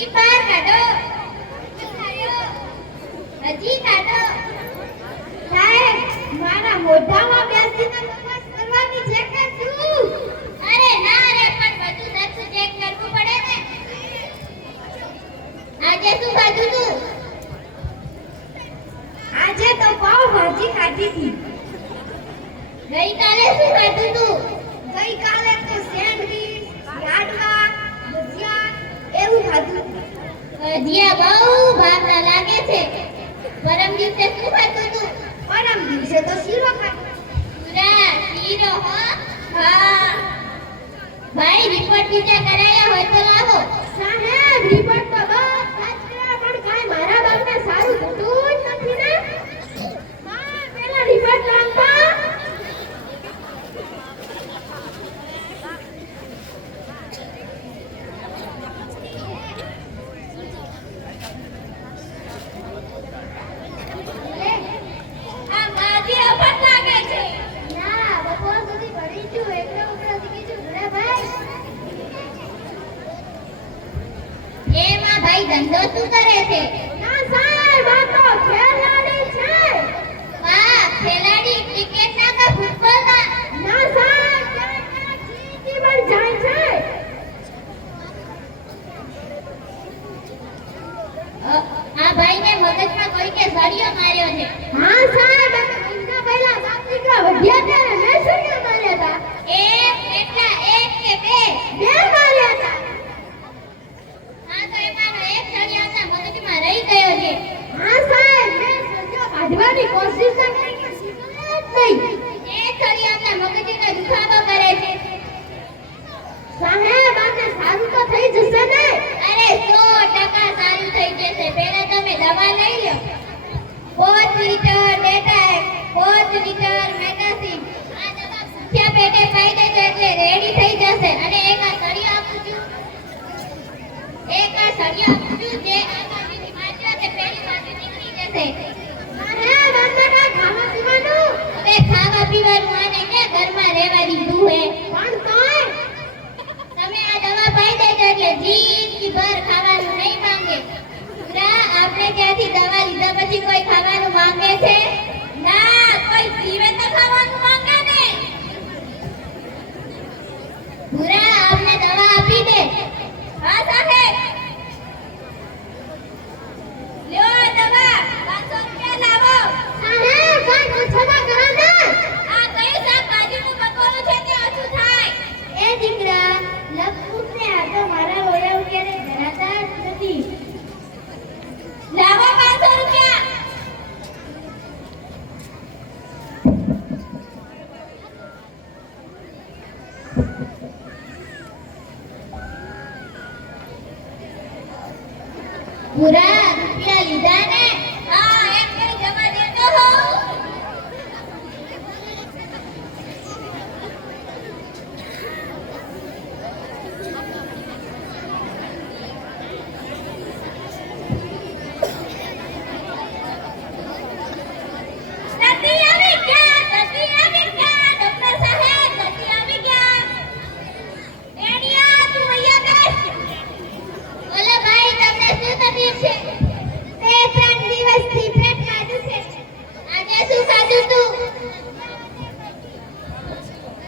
ઈ બાર કાઢો. હજી કાઢો. સાહેબ, મારા મોઢામાં બેસીને તપાસ કરવાની છે કે શું? અરે ના રે, પણ બધું નક્કી ચેક કરવું પડે ને. આજે શું ખાધું તું? આજે તો પાવ ભાજી ખાધી હતી. ગઈકાલે શું ખાધું તું? ગઈકાલે તો સેન્ડવીચ, લાડવા, ભજીયા એવું ખાધું. ભજીયા બહુ ભાવના લાગે છે. પરમ દિવસે શું ખાધું તું? પરમ દિવસે તો શીરો ખાધો. પૂરા શીરો હો? હા. ભાઈ રિપોર્ટ બીજા કરાયા હોય તો લાવો. સાહેબ, રિપોર્ટ તો બધા જ કર્યા, પણ કાંઈ મારા બાપને સારું થતું જ નથી ને. હા, પેલા રિપોર્ટ લાવતા. ધંધો શું કરે છે? ના સાહેબ, આ તો ખેલાડી છે. વાહ, ખેલાડી ક્રિકેટ ના કે ફૂટબોલ ના? ના સાહેબ, ક્યારેક જીતી પણ જાય છે. આ ભાઈને મગજમાં કોઈકે સળિયો માર્યો છે. હા સાહેબ, મહિના પહેલા બાપ દીકરા વધ્યા ત્યારે મેં સળિયો માર્યા હતા. કેટલા? એક કે બે? બે માર્યા હતા. રહી ગયો છે. હા સાહેબ, મેં સળિયો કાઢવાની કોશિશ કરી કે શીખે જ નહીં. એ સળિયાના મગજને દુખાવો કરે છે. સાહેબ, આને સારું તો થઈ જશે ને? અરે 100% સારું થઈ જશે. પહેલા તમે દવા લઈ લો. 5 લિટર ડેટા, 5 લિટર મેટાસિન. આ દવા ભૂખ્યા પેટે ખાઈ દેજો એટલે રેડી થઈ જશે. અને એક આ સળિયો આપું છું. જે આ બાજુથી મારજો તે પેલી બાજુ નીકળી જશે. સાહેબ, આને કાંઈ ખાવા પીવાનું? હવે ખાવા પીવાનું આને કે ઘરમાં રહેવા દીધું હે. પણ તોય તમે આ દવા પાઈ દેજો એટલે જિંદગી ભર ખાવાનું નહીં માંગે. પૂરા આપણે ત્યાંથી દવા લીધા પછી કોઈ ખાવાનું માંગે છે? ના, કોઈ જીવે તો ખાવાનું માંગે ને. પૂરા આપણે દવા આપી દે. હા સાહેબ, લ્યો દવા. 500 રૂપિયા લાવો. સાહેબ, કાંઈ ઓછા ના કરો ને. આ કઈ શાકભાજીનું બકોરું છે તે ઓછું થાય. એ દીકરા, લપકુને આ તો મારા લોયા ઉકેરે ધરાતા જ નથી. લાવો 500 રૂપિયા. પૂરા રૂપિયા લીધા ને? હા, એક કઈ જમા દેતો હો.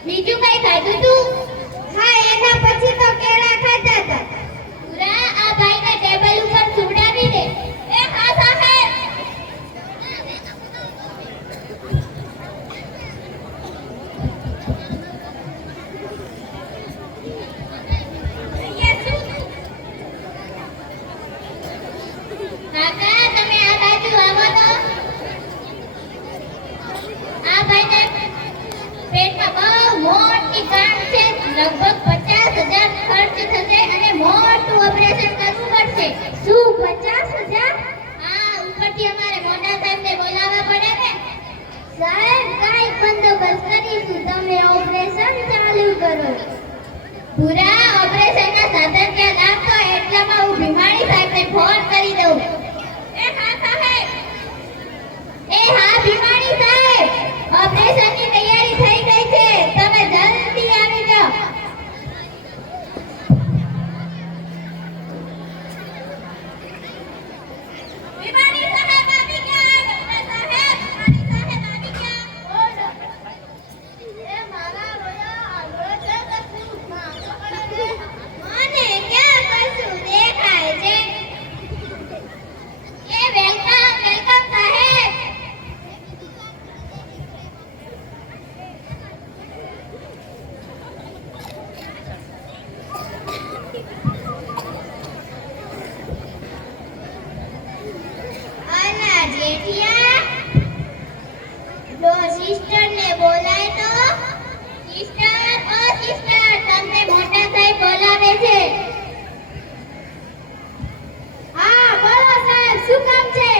બીજું કઈ ખાધું તું? હા, એના પછી તો કેળા ખાધા હતા. પૂરા આ ભાઈને ટેબલ ઉપર સુવડાવી દે. એ હા સાહેબ. કાકા, તમે આ બાજુ આવો તો. આ ભાઈને પેટમાં બહુ મોટી ગાંઠ છે. લગભગ 50,000 ખર્ચ થશે અને મોટું ઓપરેશન કરવું પડશે. શું 50,000? હા, ઉપરથી અમારે મોટા સાહેબને બોલાવવા પડે ને. સાહેબ, કાંઈ બંદોબસ્ત કરીશું, તમે ઓપરેશન ચાલુ કરો. પૂરા ઓપરેશનના સાધન ક્યાં લાગતો એટલામાં હું ભીમાણી સાહેબને ફોન કરી દઉં. એ હા સાહેબ. એ હા ભીમાણી સાહેબ, ઓપરેશનની તૈયારી થઈ ગઈ છે. તમે જલ્દી આવી જાઓ. જેઠિયા લો સિસ્ટર ને બોલાય તો સિસ્ટર ઓ સિસ્ટર તમને મોટા સાહેબ બોલાવે છે હા બોલો સાહેબ શું કામ છે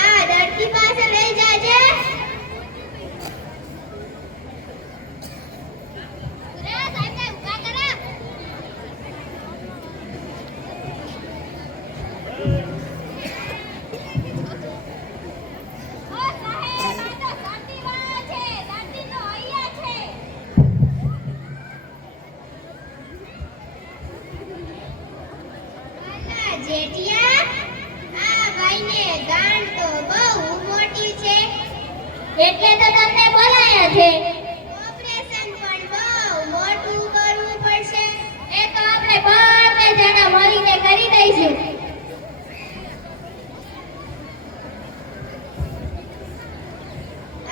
આ દર્દી પાસે લઈ જાજે જેઠિયા આ ભાઈને ગાંઠ તો બહુ મોટી છે એટલે તો તમને બોલાયા છે ઓપરેશન પણ બહુ મોટું કરવું પડશે એ તો આપણે બંને જણા મળીને કરી દઈશું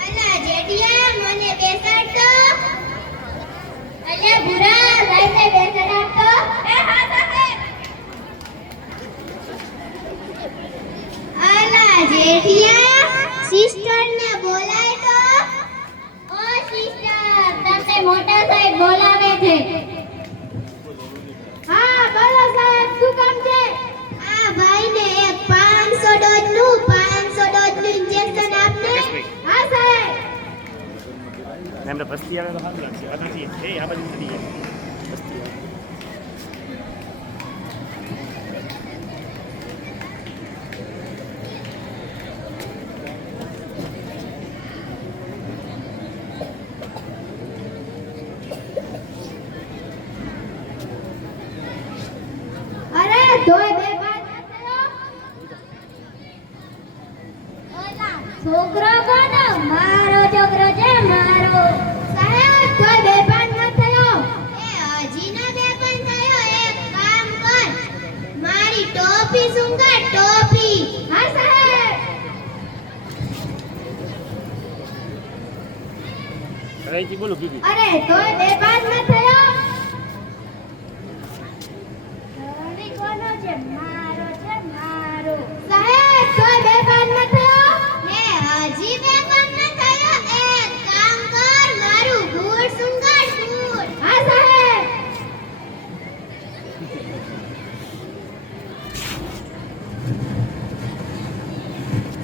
અલા જેઠિયા મને બેસાડ તો અલ્યા ભૂરા ભાઈને બેસાડ તો એ હા સાહેબ અલા જેઠિયા સિસ્ટર ને બોલાય તો ઓ સિસ્ટર તમને મોટા સાહેબ બોલાવે છે હા બોલો સાહેબ શું કામ છે આ ભાઈને એક 500 ડોઝ નું ઇન્જેક્શન આપને હા સાહેબ એમને બસ્તી આવે તો સારું લાગશે આ નથી એ આ બાજુ નથી બસ્તી આવે અરે ધોય બે બાદ થયો ઓલા છોકરો કોનો મારો છોકરો છે મારો સાહેબ ધોય બે બાદ ન થયો એ હજી ના બે બાદ થયો એક કામ કર મારી ટોપી સુંગા ટોપી હા સાહેબ અરે જી બોલો બીબી અરે ધોય બે બાદ ન થયો કોનો છે મારો સાહેબ કોઈ બેભાન ન થયો મે હજી બેભાન ન થયો એક કામ કર મારું બૂટ સુંગાડ બૂટ હા સાહેબ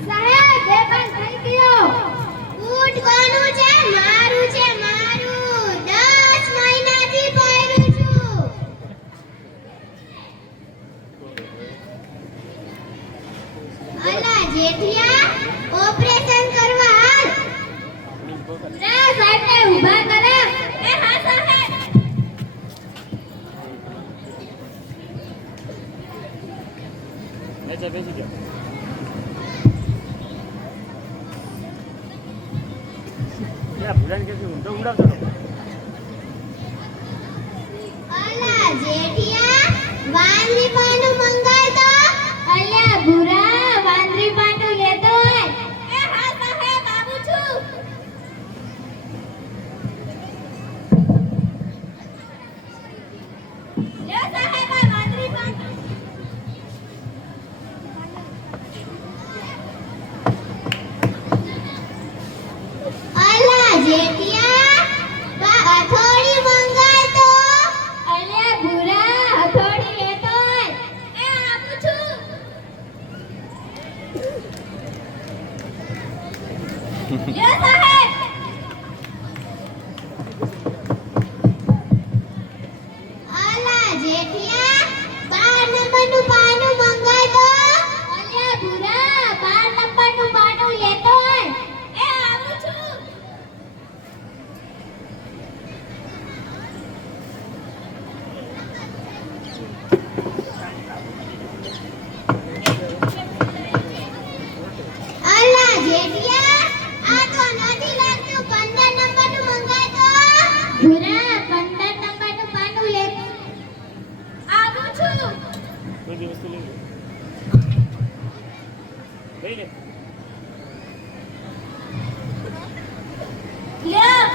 સાહેબ બેભાન થઈ ગયો બૂટ કોનું છે મારું 10 મહિનાથી પહેરું છું અલા જેઠિયા ઓપરેશન કરવા હાલ રા સાહેબને ઊભા કરે એ હા સાહેબ નીચે બેસી જાઓ ત્યાં ભૂલાને કે ઊંધો ઉડાવતો રહો અલા જેઠિયા વાંદરી પાનું મંગાય તો અલ્યા ભૂરા વાંદરી પાનું લેતો હોય એ હા સાહેબ આવું છું લે સાહેબ આ વાંદરી પાનું અલા જેઠિયા હથોડી મંગાય તો અલ્યા ભૂરા હથોડી લેતો હોય એ આપું છું લે સાહેબ અલા જેઠિયા 12 નંબરનું પાનું મંગાય તો અલ્યા ભૂરા 12 નંબરનું પાનું લેતો હોય એ આવું છું અલા જેઠિયા આ તો નથી લાગતું 15 નંબરનું મંગાય તો ભૂરા 15 નંબરનું પાનું લે આવું છું કોઈ બી વસ્તુ લઈ લે લ્યો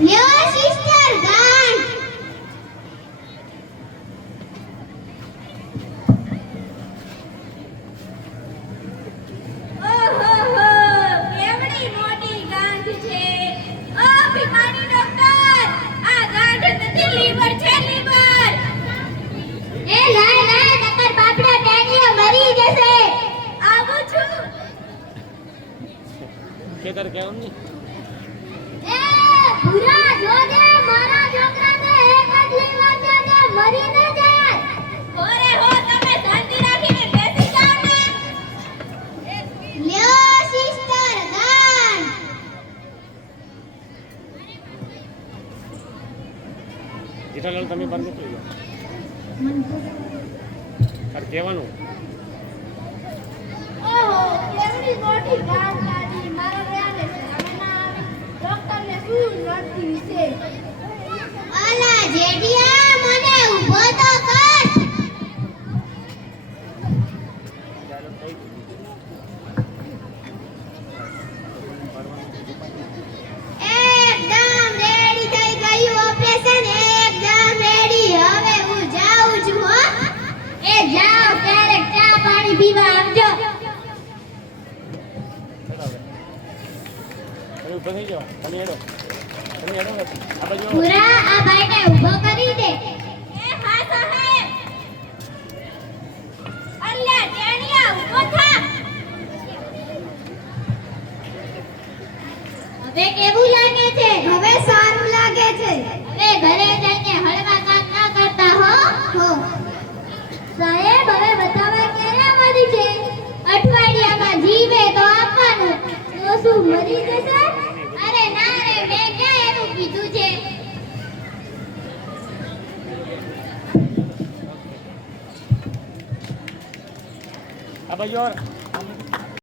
લ્યો સિસ્ટર ગાંઠ. ઓહોહો, કેવડી મોટી ગાંઠ છે. ઓ ભીમાની ડોક્ટર, આ ગાંઠ નથી, લીવર છે, લીવર. એ લાય લાય નકર બાપડા ટેણીઓ મરી જશે. આવું છું. ખેતર કેમ નહીં એ ભૂરા જોજે મારા છોકરાને એક જ લીવર છે કે મરી ન જાય. ઓરે હો, તમે શાંતિ રાખીને બેસી જાઓ ને. લ્યો સિસ્ટર ગાંઠ. જેઠાલાલ તમે બહાર નીકળી જાઓ તાર કહેવાનું ઓહો, કેવડી મોટી ગાંઠ લાગી. મારા રેને સામે ના આવે. ડોક્ટરને શું નડતી છે? અલા જેડિયા મને ઊભો તો કર. એકદમ રેડી થઈ ગયું ઓપરેશન. એકદમ રેડી. હવે હું જાઉં છું હો. એ જાઓ ક્યારેક ચા પાણી પીવા આવજો. તમે ઊભો થઈ જાઓ તમે હેડો ને આ બાજુ આવો. પૂરા આ ભાઈને ઊભો કરી દે. એ હા સાહેબ. અલ્યા ટેણિયા, ઊભો થા. હવે કેવું લાગે છે? હવે સારું લાગે છે. હવે ઘરે જઈને હળવા કામ ના કરતા હો. સાહેબ હવે બતાવા ક્યારે મરી છે? અઠવાડિયામાં જીવે તો આપવાનું. તો શું મરી જશે? અરે ના રે, મેં ક્યાં એવું કીધું છે? આ બાજુ આવો.